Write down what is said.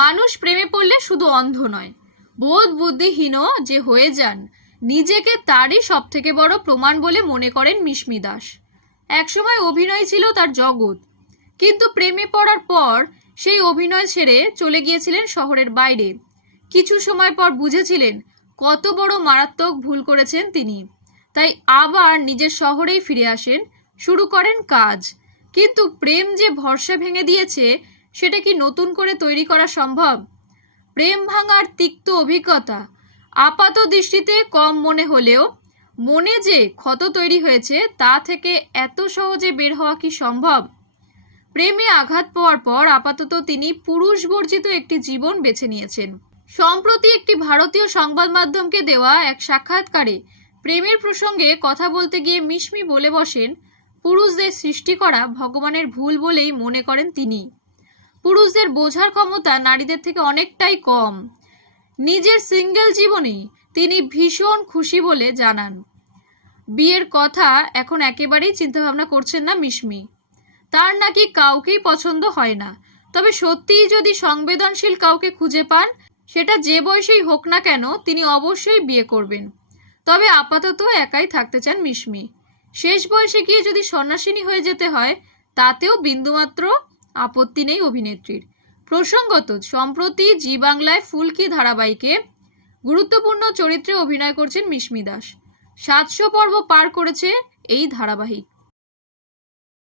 মানুষ প্রেমে পড়লে শুধু অন্ধ নয়, বোধ বুদ্ধিহীন যে হয়ে যান, নিজেকে তারই সব থেকে বড় প্রমাণ বলে মনে করেন মিশমি দাস। একসময় অভিনয় ছিল তার জগৎ, কিন্তু প্রেমে পড়ার পর সেই অভিনয় ছেড়ে চলে গিয়েছিলেন শহরের বাইরে। কিছু সময় পর বুঝেছিলেন কত বড় মারাত্মক ভুল করেছেন তিনি। তাই আবার নিজের শহরেই ফিরে আসেন, শুরু করেন কাজ। কিন্তু প্রেম যে ভরসা ভেঙে দিয়েছে সেটা কি নতুন করে তৈরি করা সম্ভব? প্রেম ভাঙার তিক্ত অভিজ্ঞতা। আপাত দৃষ্টিতে কম মনে হলেও, মনে যে ক্ষত তৈরি হয়েছে তা থেকে এত সহজে বের হওয়া কি সম্ভব? প্রেমে আঘাত পাওয়ার পর আপাতত তিনি পুরুষ বর্জিত একটি জীবন বেছে নিয়েছেন। সম্প্রতি একটি ভারতীয় সংবাদ মাধ্যমকে দেওয়া এক সাক্ষাৎকারে প্রেমের প্রসঙ্গে কথা বলতে গিয়ে মিশমি বলে বসেন, পুরুষদের সৃষ্টি করা ভগবানের ভুল বলেই মনে করেন তিনি। পুরুষদের বোঝার ক্ষমতা নারীদের থেকে অনেকটাই কম। নিজের সিঙ্গেল জীবনেই তিনি ভীষণ খুশি বলে জানান। বিয়ের কথা এখন একেবারেই চিন্তাভাবনা করছেন না মিশমি। তার নাকি কাউকেই পছন্দ হয় না। তবে সত্যিই যদি সংবেদনশীল কাউকে খুঁজে পান, সেটা যে বয়সেই হোক না কেন তিনি অবশ্যই বিয়ে করবেন। তবে আপাতত একাই থাকতে চান মিশমি। শেষ বয়সে গিয়ে যদি সন্ন্যাসিনী হয়ে যেতে হয়, তাতেও বিন্দুমাত্র আপত্তি নেই অভিনেত্রীর। প্রসঙ্গত, সম্প্রতি জি বাংলায় ফুলকি ধারাবাহিকে গুরুত্বপূর্ণ চরিত্রে অভিনয় করছেন মিশমি দাস। সাতশো পর্ব পার করেছে এই ধারাবাহিক।